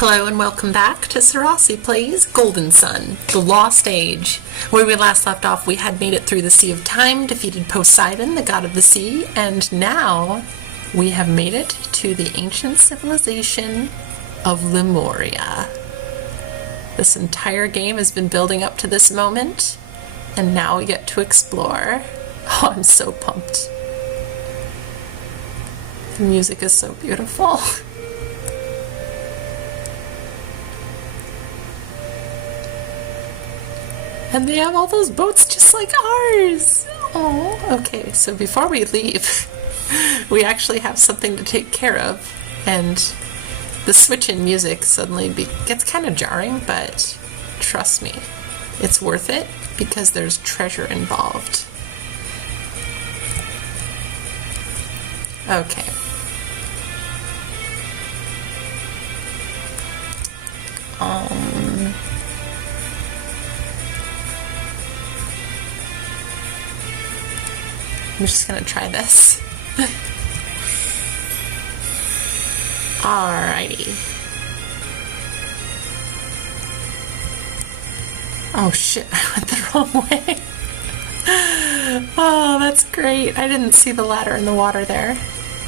Hello and welcome back to Syrasi Plays Golden Sun, The Lost Age. Where we last left off, we had made it through the Sea of Time, defeated Poseidon, the god of the sea, and now we have made it to the ancient civilization of Lemuria. This entire game has been building up to this moment, and now we get to explore. Oh, I'm so pumped. The music is so beautiful. And they have all those boats just like ours. Oh, okay. So before we leave, we actually have something to take care of. And the switch in music suddenly gets kind of jarring, but trust me, it's worth it because there's treasure involved. Okay. I'm just gonna try this. Alrighty. Oh shit, I went the wrong way. Oh, that's great. I didn't see the ladder in the water there.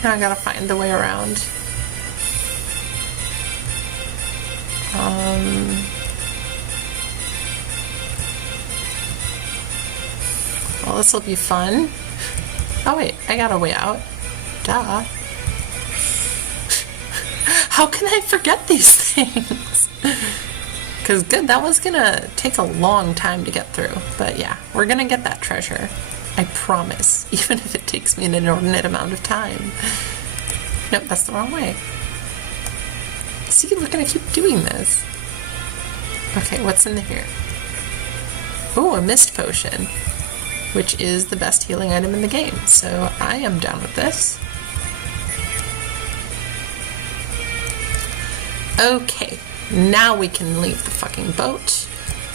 Now I gotta find the way around. Well, this will be fun. Oh wait, I got a way out. Duh. How can I forget these things? Because good, that was gonna take a long time to get through. But yeah, we're gonna get that treasure. I promise. Even if it takes me an inordinate amount of time. Nope, that's the wrong way. See, we're gonna keep doing this. Okay, what's in here? Oh, a mist potion, which is the best healing item in the game, so I am down with this. Okay, now we can leave the fucking boat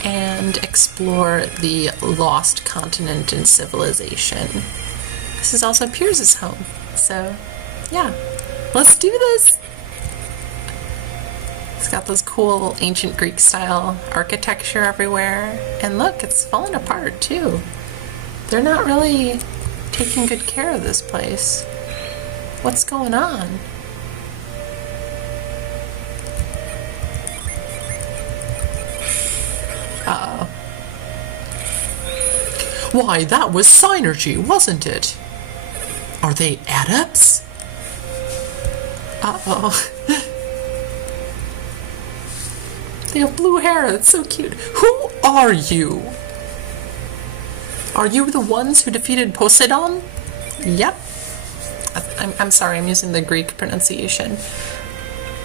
and explore the lost continent and civilization. This is also Piers' home, so yeah, let's do this! It's got those cool ancient Greek style architecture everywhere, and look, it's falling apart too. They're not really taking good care of this place. What's going on? Uh-oh. Why, that was Synergy, wasn't it? Are they adepts? Uh-oh. They have blue hair, that's so cute. Who are you? Are you the ones who defeated Poseidon? Yep. I'm sorry, I'm using the Greek pronunciation.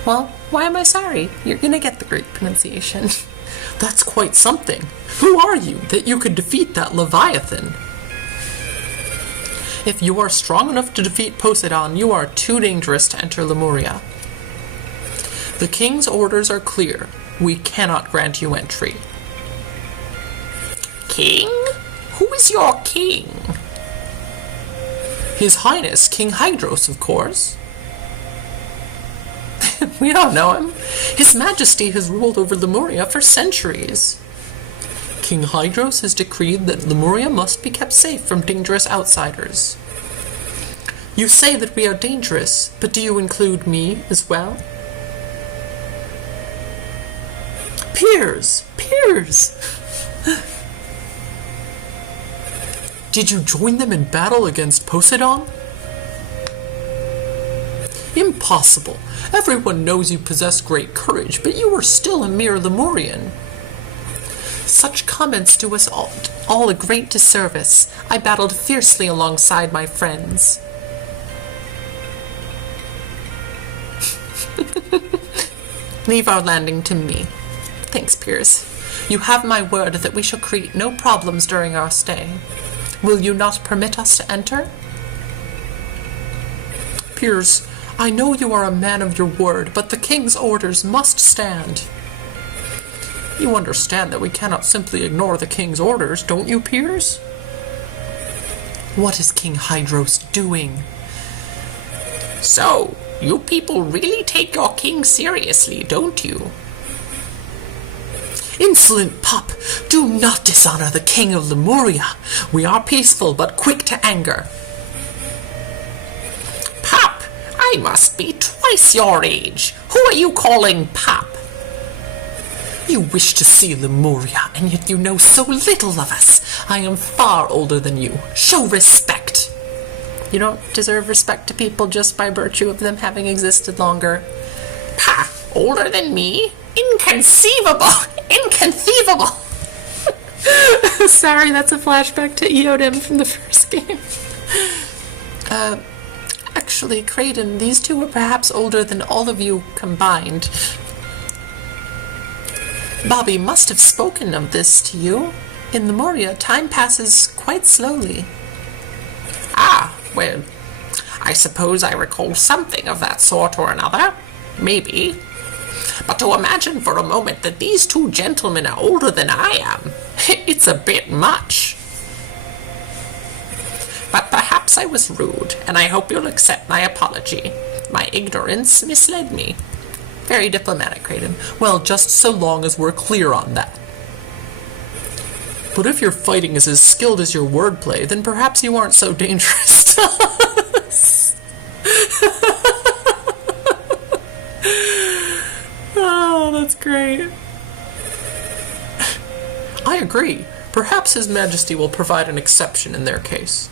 Well, why am I sorry? You're gonna get the Greek pronunciation. That's quite something. Who are you that you could defeat that Leviathan? If you are strong enough to defeat Poseidon, you are too dangerous to enter Lemuria. The king's orders are clear. We cannot grant you entry. King? Who is your king? His Highness, King Hydros, of course. We don't know him. His Majesty has ruled over Lemuria for centuries. King Hydros has decreed that Lemuria must be kept safe from dangerous outsiders. You say that we are dangerous, but do you include me as well? Piers! Piers! Did you join them in battle against Poseidon? Impossible. Everyone knows you possess great courage, but you are still a mere Lemurian. Such comments do us all a great disservice. I battled fiercely alongside my friends. Leave our landing to me. Thanks, Piers. You have my word that we shall create no problems during our stay. Will you not permit us to enter? Piers, I know you are a man of your word, but the king's orders must stand. You understand that we cannot simply ignore the king's orders, don't you, Piers? What is King Hydros doing? So, You people really take your king seriously, don't you? Insolent pup, do not dishonor the king of Lemuria. We are peaceful but quick to anger. Pup, I must be twice your age. Who are you calling pup? You wish to see Lemuria, and yet you know so little of us. I am far older than you. Show respect. You don't deserve respect to people just by virtue of them having existed longer. Pah, older than me? Inconceivable! Inconceivable! Sorry, that's a flashback to Eodym from the first game. Actually, Kraden, these two are perhaps older than all of you combined. Bobby must have spoken of this to you. In Lemuria, time passes quite slowly. Ah, well, I suppose I recall something of that sort or another. Maybe. But to imagine for a moment that these two gentlemen are older than I am, it's a bit much. But perhaps I was rude, and I hope you'll accept my apology. My ignorance misled me. Very diplomatic, Kraden. Well, just so long as we're clear on that. But if your fighting is as skilled as your wordplay, then perhaps you aren't so dangerous to us. Oh, that's great. I agree. Perhaps His Majesty will provide an exception in their case.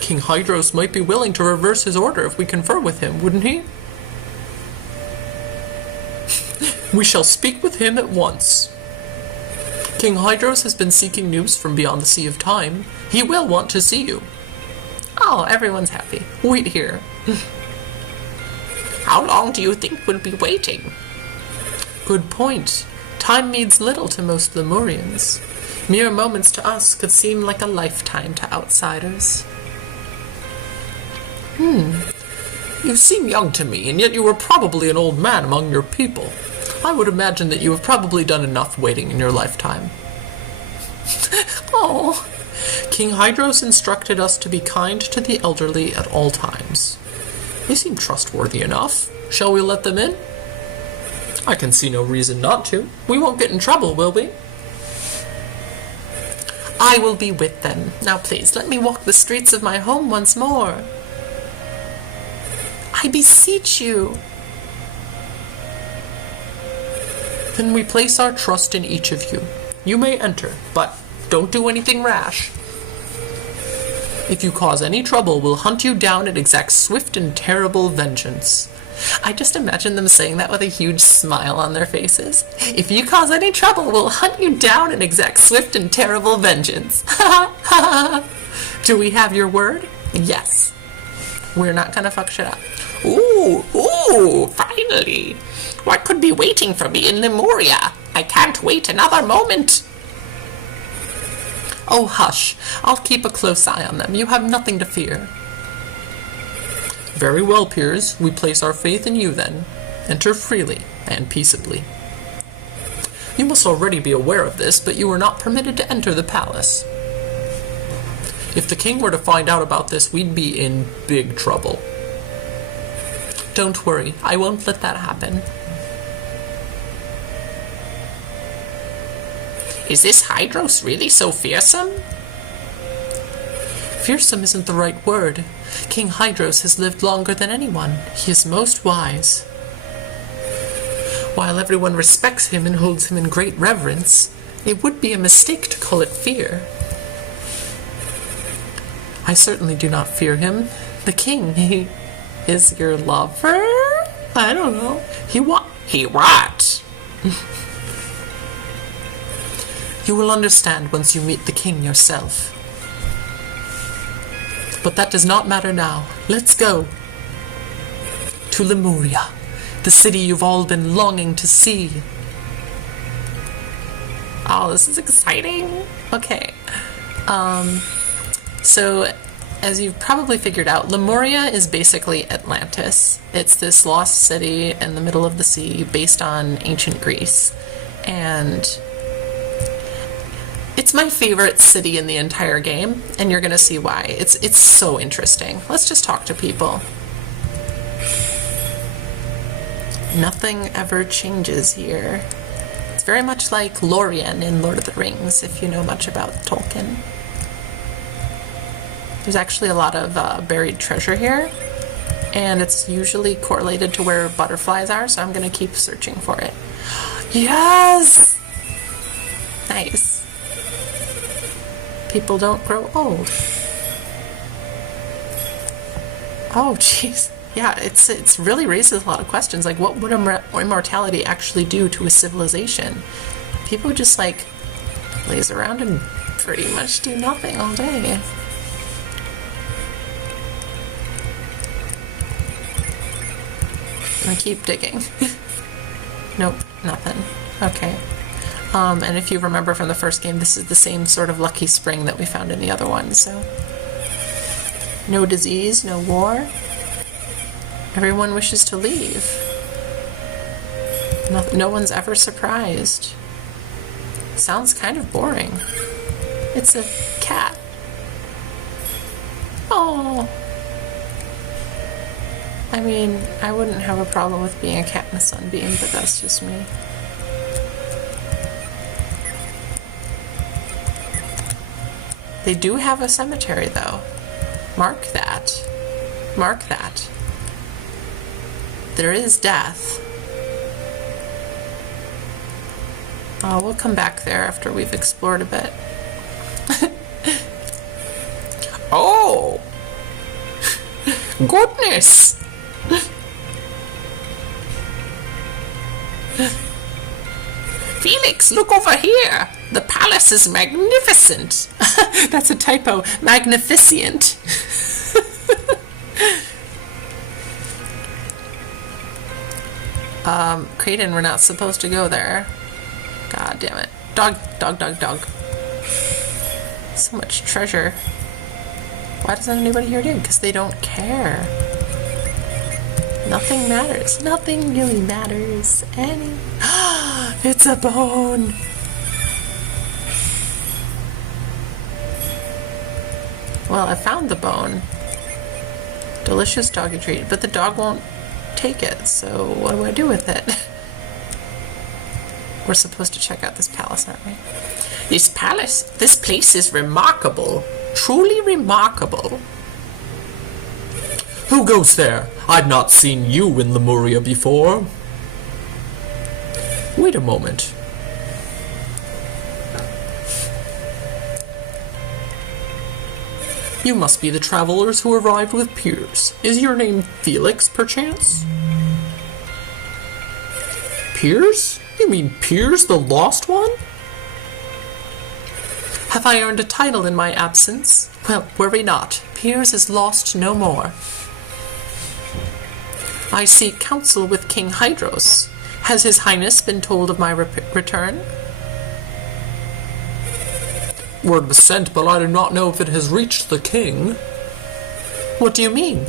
King Hydros might be willing to reverse his order if we confer with him, wouldn't he? We shall speak with him at once. King Hydros has been seeking news from beyond the Sea of Time. He will want to see you. Oh, everyone's happy. Wait here. How long do you think we'll be waiting? Good point. Time means little to most Lemurians. Mere moments to us could seem like a lifetime to outsiders. You seem young to me, and yet you were probably an old man among your people. I would imagine that you have probably done enough waiting in your lifetime. Oh. King Hydros instructed us to be kind to the elderly at all times. They seem trustworthy enough. Shall we let them in? I can see no reason not to. We won't get in trouble, will we? I will be with them. Now please, let me walk the streets of my home once more. I beseech you. Then we place our trust in each of you. You may enter, but don't do anything rash. If you cause any trouble, we'll hunt you down and exact swift and terrible vengeance. I just imagine them saying that with a huge smile on their faces. If you cause any trouble, we'll hunt you down and exact swift and terrible vengeance. Do we have your word? Yes. We're not gonna fuck shit up. Ooh, finally. What could be waiting for me in Lemuria? I can't wait another moment. Oh, hush. I'll keep a close eye on them. You have nothing to fear. Very well, peers. We place our faith in you, then. Enter freely and peaceably. You must already be aware of this, but you are not permitted to enter the palace. If the king were to find out about this, we'd be in big trouble. Don't worry. I won't let that happen. Is this Hydros really so fearsome? Fearsome isn't the right word. King Hydros has lived longer than anyone. He is most wise. While everyone respects him and holds him in great reverence, it would be a mistake to call it fear. I certainly do not fear him. The king, he is your lover? I don't know. He what? You will understand once you meet the king yourself. But that does not matter now. Let's go. To Lemuria, the city you've all been longing to see. Oh, this is exciting. Okay. So, as you've probably figured out, Lemuria is basically Atlantis. It's this lost city in the middle of the sea based on ancient Greece. And it's my favorite city in the entire game, and you're gonna see why. It's so interesting. Let's just talk to people. Nothing ever changes here. It's very much like Lorien in Lord of the Rings, if you know much about Tolkien. There's actually a lot of buried treasure here, and it's usually correlated to where butterflies are, so I'm going to keep searching for it. Yes! Nice. People don't grow old. Oh, jeez. Yeah, it's really raises a lot of questions. Like, what would immortality actually do to a civilization? People just, like, laze around and pretty much do nothing all day. I keep digging. Nope, nothing. Okay. And if you remember from the first game, this is the same sort of lucky spring that we found in the other one, so... No disease, no war. Everyone wishes to leave. No one's ever surprised. Sounds kind of boring. It's a cat. Oh. I mean, I wouldn't have a problem with being a cat in a sunbeam, but that's just me. They do have a cemetery, though. Mark that. Mark that. There is death. We'll come back there after we've explored a bit. Oh! Goodness! Felix, look over here! The palace is magnificent! That's a typo. Magnificent. Creighton, we're not supposed to go there. God damn it. Dog, dog, dog, dog. So much treasure. Why doesn't anybody here do? Because they don't care. Nothing matters. Nothing really matters. It's a bone! Well, I found the bone. Delicious doggy treat, but the dog won't take it, so what do I do with it? We're supposed to check out this palace, aren't we? This place is remarkable. Truly remarkable. Who goes there? I've not seen you in Lemuria before. Wait a moment. You must be the travelers who arrived with Piers. Is your name Felix, perchance? Piers? You mean Piers, the lost one? Have I earned a title in my absence? Well, worry not. Piers is lost no more. I seek counsel with King Hydros. Has His Highness been told of my return? Word was sent, but I do not know if it has reached the king. What do you mean?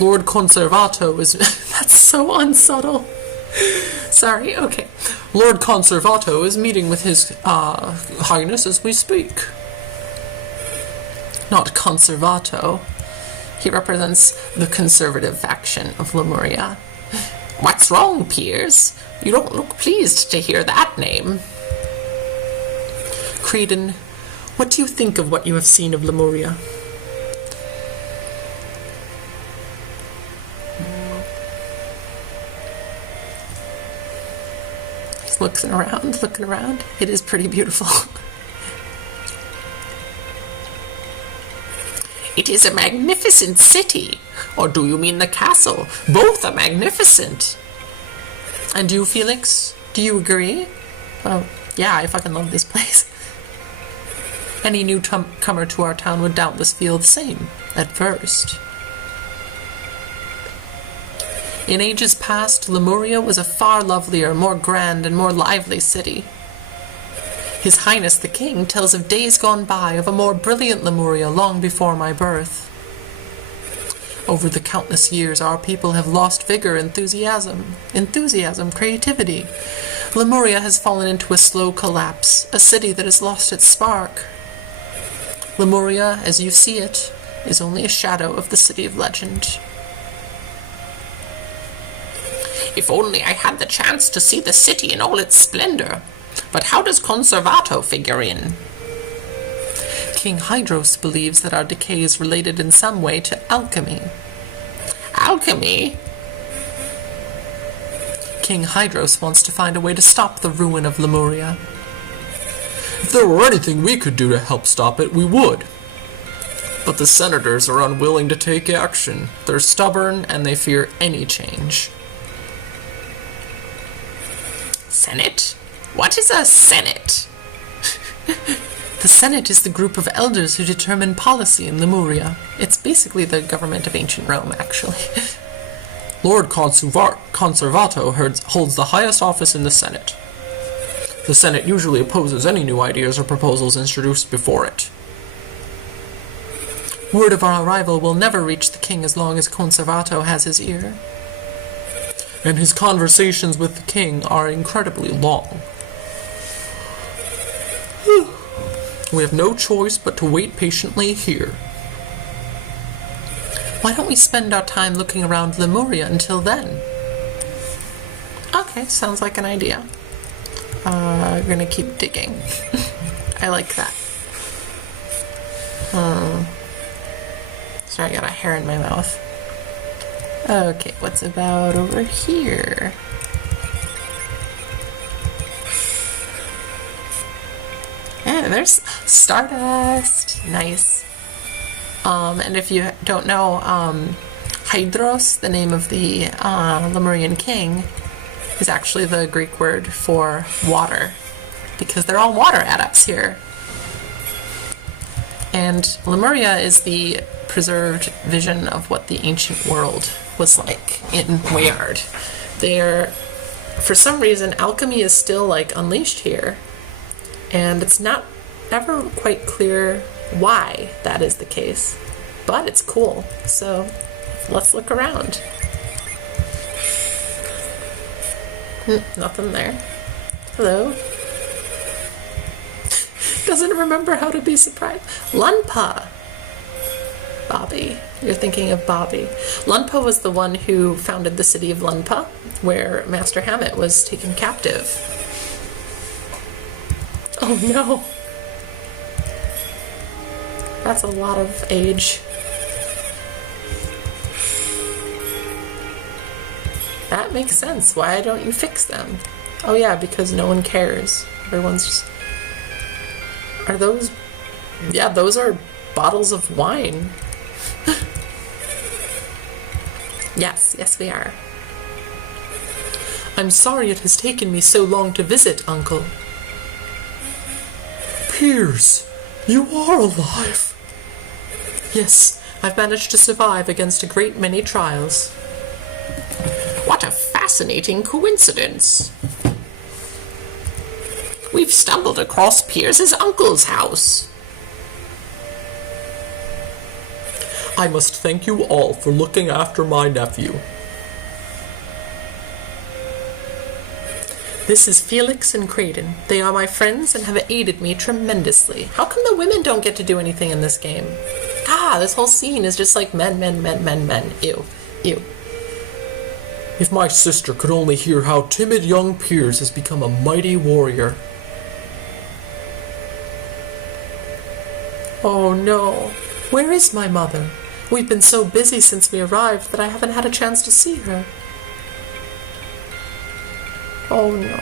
Lord Conservato is... That's so unsubtle. Sorry, okay. Lord Conservato is meeting with His Highness as we speak. Not Conservato. He represents the conservative faction of Lemuria. What's wrong, Piers? You don't look pleased to hear that name. Creighton, what do you think of what you have seen of Lemuria? He's looking around. It is pretty beautiful. It is a magnificent city. Or do you mean the castle? Both are magnificent. And you, Felix? Do you agree? Well, yeah, I fucking love this place. Any newcomer to our town would doubtless feel the same at first. In ages past, Lemuria was a far lovelier, more grand, and more lively city. His Highness the King tells of days gone by of a more brilliant Lemuria long before my birth. Over the countless years, our people have lost vigor, enthusiasm, creativity. Lemuria has fallen into a slow collapse, a city that has lost its spark. Lemuria, as you see it, is only a shadow of the city of legend. If only I had the chance to see the city in all its splendor. But how does Conservato figure in? King Hydros believes that our decay is related in some way to alchemy. Alchemy? King Hydros wants to find a way to stop the ruin of Lemuria. If there were anything we could do to help stop it, we would. But the senators are unwilling to take action. They're stubborn and they fear any change. Senate? What is a senate? The Senate is the group of elders who determine policy in Lemuria. It's basically the government of ancient Rome, actually. Lord Conservato holds the highest office in the Senate. The Senate usually opposes any new ideas or proposals introduced before it. Word of our arrival will never reach the king as long as Conservato has his ear. And his conversations with the king are incredibly long. We have no choice but to wait patiently here. Why don't we spend our time looking around Lemuria until then? Okay, sounds like an idea. I'm gonna keep digging. I like that. Sorry, I got a hair in my mouth. Okay, what's about over here? Yeah, there's Stardust. Nice. And if you don't know, Hydros, the name of the Lemurian king, is actually the Greek word for water, because they're all water adepts here. And Lemuria is the preserved vision of what the ancient world was like in Wayard. For some reason, alchemy is still like unleashed here, and it's not ever quite clear why that is the case, but it's cool. So let's look around. Nothing there. Hello. Doesn't remember how to be surprised. Lunpa. Bobby. You're thinking of Bobby. Lunpa was the one who founded the city of Lunpa, where Master Hammett was taken captive. Oh no. That's a lot of age. That makes sense. Why don't you fix them? Oh yeah, because no one cares. Everyone's just... Are those... Yeah, those are bottles of wine. Yes, we are. I'm sorry it has taken me so long to visit, Uncle. Piers, you are alive. Yes, I've managed to survive against a great many trials. What a fascinating coincidence. We've stumbled across Piers's uncle's house. I must thank you all for looking after my nephew. This is Felix and Creighton. They are my friends and have aided me tremendously. How come the women don't get to do anything in this game? This whole scene is just like men. Ew. If my sister could only hear how timid young Piers has become a mighty warrior. Oh no. Where is my mother? We've been so busy since we arrived that I haven't had a chance to see her. Oh no.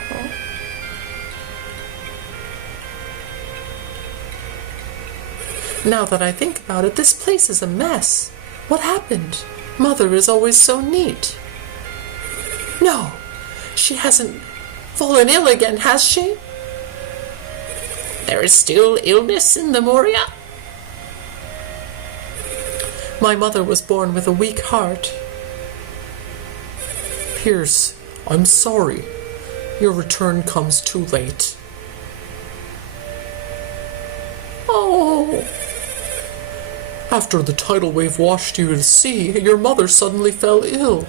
Now that I think about it, this place is a mess. What happened? Mother is always so neat. No, she hasn't fallen ill again, has she? There is still illness in Lemuria? My mother was born with a weak heart. Piers, I'm sorry. Your return comes too late. Oh. After the tidal wave washed you to sea, your mother suddenly fell ill.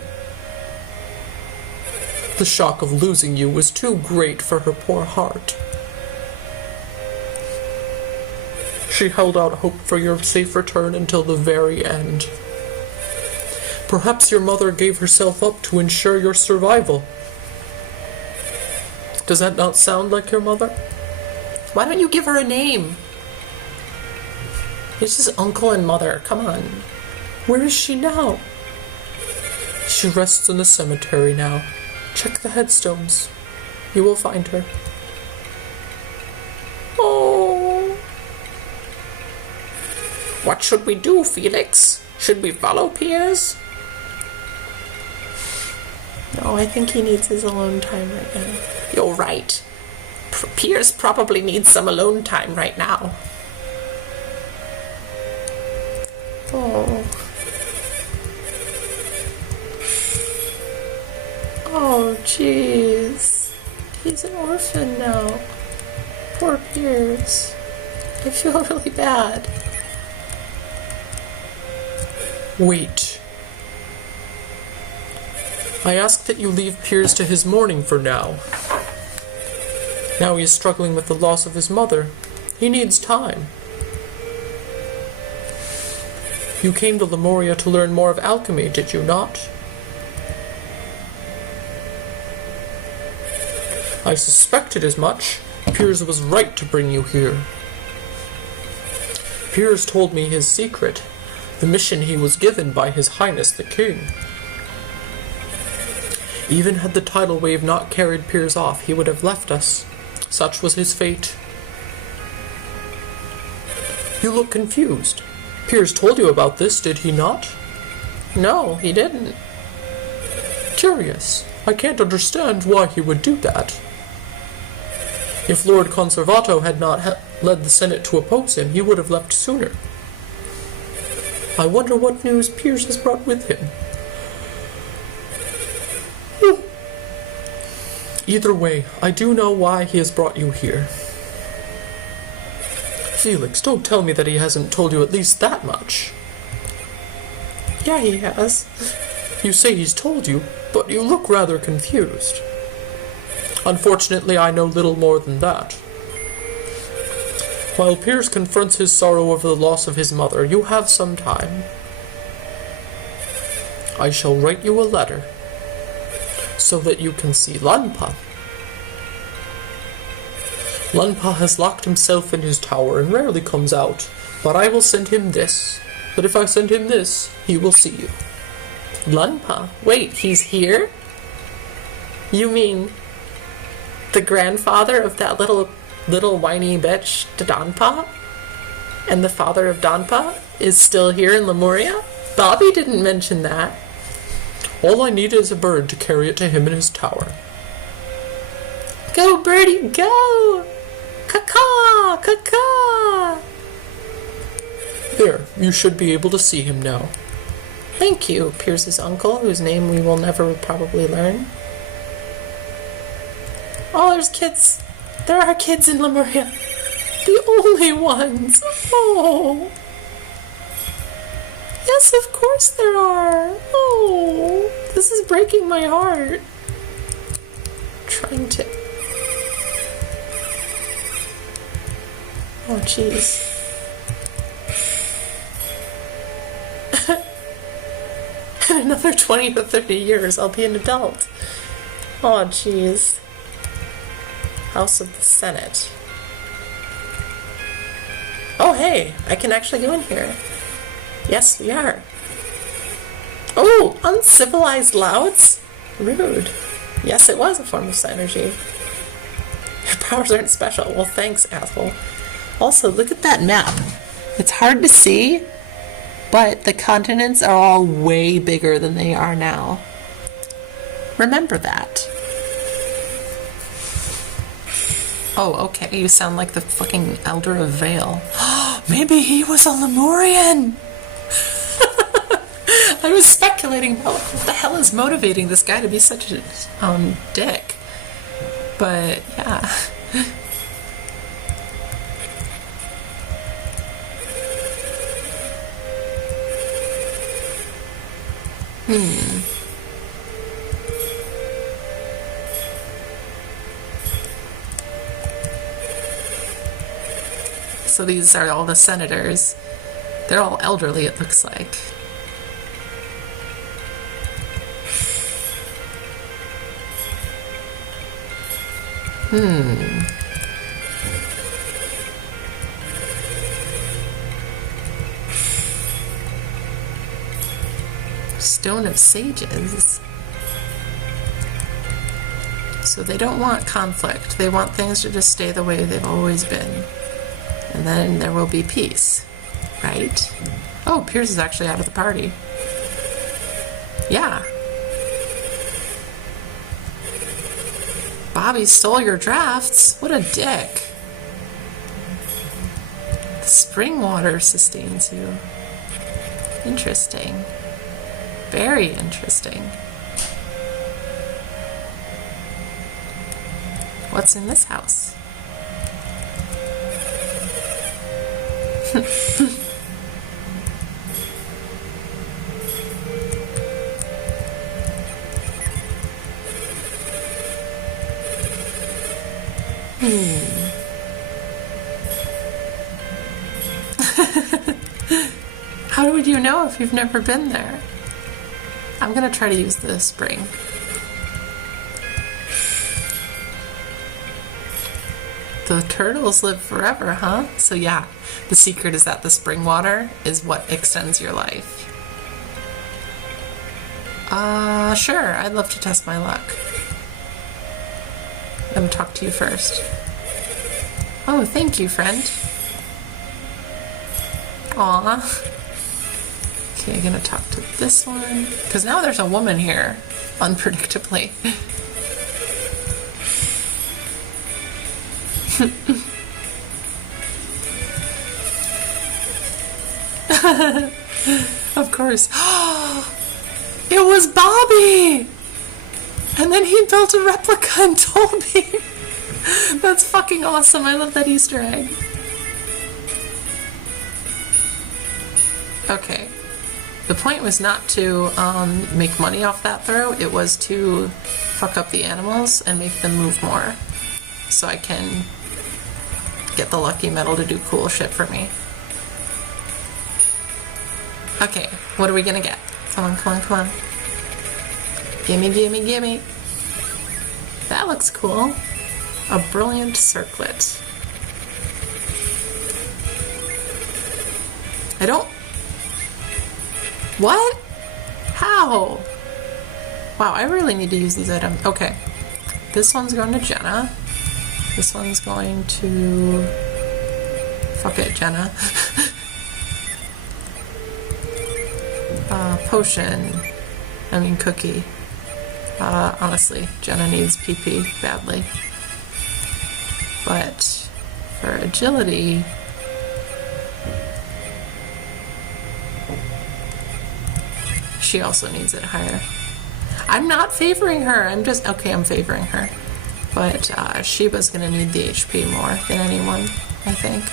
The shock of losing you was too great for her poor heart. She held out hope for your safe return until the very end. Perhaps your mother gave herself up to ensure your survival. Does that not sound like your mother? Why don't you give her a name? It's just uncle and mother. Come on. Where is she now? She rests in the cemetery now. Check the headstones. You will find her. Oh. What should we do, Felix? Should we follow Piers? No, I think he needs his alone time right now. You're right. Piers probably needs some alone time right now. Oh. Oh, jeez. He's an orphan now. Poor Piers. I feel really bad. Wait. I ask that you leave Piers to his mourning for now. Now he is struggling with the loss of his mother. He needs time. You came to Lemuria to learn more of alchemy, did you not? I suspected as much. Piers was right to bring you here. Piers told me his secret, the mission he was given by His Highness the King. Even had the tidal wave not carried Piers off, he would have left us. Such was his fate. You look confused. Piers told you about this, did he not? No, he didn't. Curious. I can't understand why he would do that. If Lord Conservato had not led the Senate to oppose him, he would have left sooner. I wonder what news Piers has brought with him. Either way, I do know why he has brought you here. Felix, don't tell me that he hasn't told you at least that much. Yeah, he has. You say he's told you, but you look rather confused. Unfortunately, I know little more than that. While Piers confronts his sorrow over the loss of his mother, you have some time. I shall write you a letter, so that you can see Lanpa. Lanpa has locked himself in his tower and rarely comes out, but I will send him this. But if I send him this, he will see you. Lanpa? Wait, he's here? You mean the grandfather of that little whiny bitch, Donpa? And the father of Donpa is still here in Lemuria? Bobby didn't mention that. All I need is a bird to carry it to him in his tower. Go, birdie, go! Caw-caw! Caw-caw! There, you should be able to see him now. Thank you, Pierce's uncle, whose name we will never probably learn. Oh, there's kids. There are kids in Lemuria. The only ones. Oh. Yes, of course there are. Oh, this is breaking my heart. Trying to... Oh, jeez. In another 20 to 30 years, I'll be an adult. Oh, jeez. House of the Senate. Oh, hey, I can actually go in here. Yes, we are. Oh, uncivilized louds? Rude. Yes, it was a form of synergy. Your powers aren't special. Well, thanks, asshole. Also, look at that map. It's hard to see, but the continents are all way bigger than they are now. Remember that. Oh, okay, you sound like the fucking Elder of Vale. Maybe he was a Lemurian! I was speculating about what the hell is motivating this guy to be such a dick. But, yeah. So these are all the senators. They're all elderly, it looks like. Stone of Sages. So they don't want conflict. They want things to just stay the way they've always been. And then there will be peace. Right? Oh, Pierce is actually out of the party. Yeah. Bobby stole your drafts? What a dick. The spring water sustains you. Interesting. Very interesting. What's in this house? How would you know if you've never been there? I'm gonna try to use the spring. The turtles live forever, huh? So yeah, the secret is that the spring water is what extends your life. Sure, I'd love to test my luck. I'm gonna talk to you first. Oh, thank you, friend. Aw. Okay, I'm gonna talk to this one. Because now there's a woman here, unpredictably. Of course. It was Bobby! And then he built a replica and told me. That's fucking awesome. I love that Easter egg. Okay. The point was not to make money off that throw. It was to fuck up the animals and make them move more. So I can get the lucky medal to do cool shit for me. Okay, what are we gonna get? Come on, come on, come on. Gimme, gimme, gimme. That looks cool. A brilliant circlet. I don't... What? How? Wow, I really need to use these items. Okay. This one's going to Jenna. This one's going to... Fuck it, Jenna. Potion. I mean, cookie. Honestly, Jenna needs PP badly. But for agility... She also needs it higher. I'm not favoring her. I'm just... Okay, I'm favoring her. But Sheba's going to need the HP more than anyone, I think.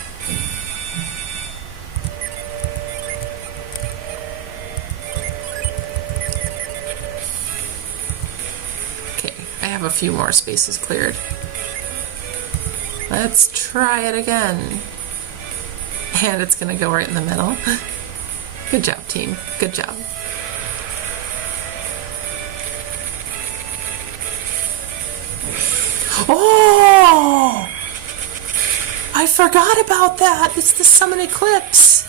Okay, I have a few more spaces cleared. Let's try it again. And it's going to go right in the middle. Good job, team. Good job. Oh! I forgot about that. It's the Summon Eclipse.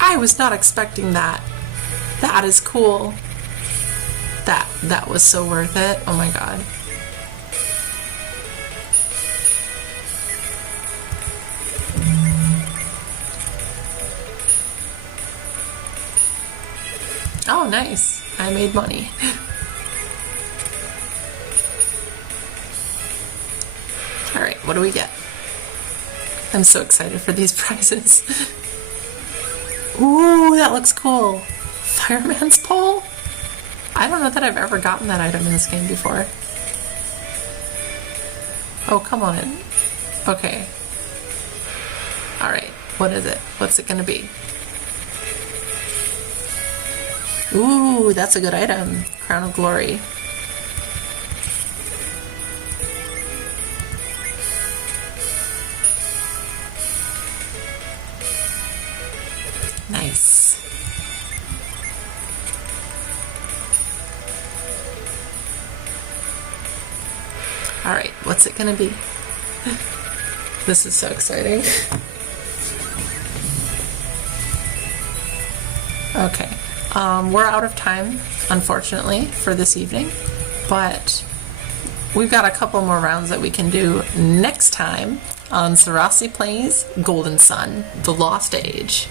I was not expecting that. That is cool. That was so worth it. Oh my god. Oh, nice. I made money. Alright, what do we get? I'm so excited for these prizes. Ooh, that looks cool. Fireman's pole? I don't know that I've ever gotten that item in this game before. Oh, come on. Okay. Alright, what is it? What's it gonna be? Ooh, that's a good item. Crown of Glory. Nice. Alright, what's it gonna be? This is so exciting. Okay, we're out of time, unfortunately, for this evening, but we've got a couple more rounds that we can do next time on Syrasi Plays Golden Sun, The Lost Age.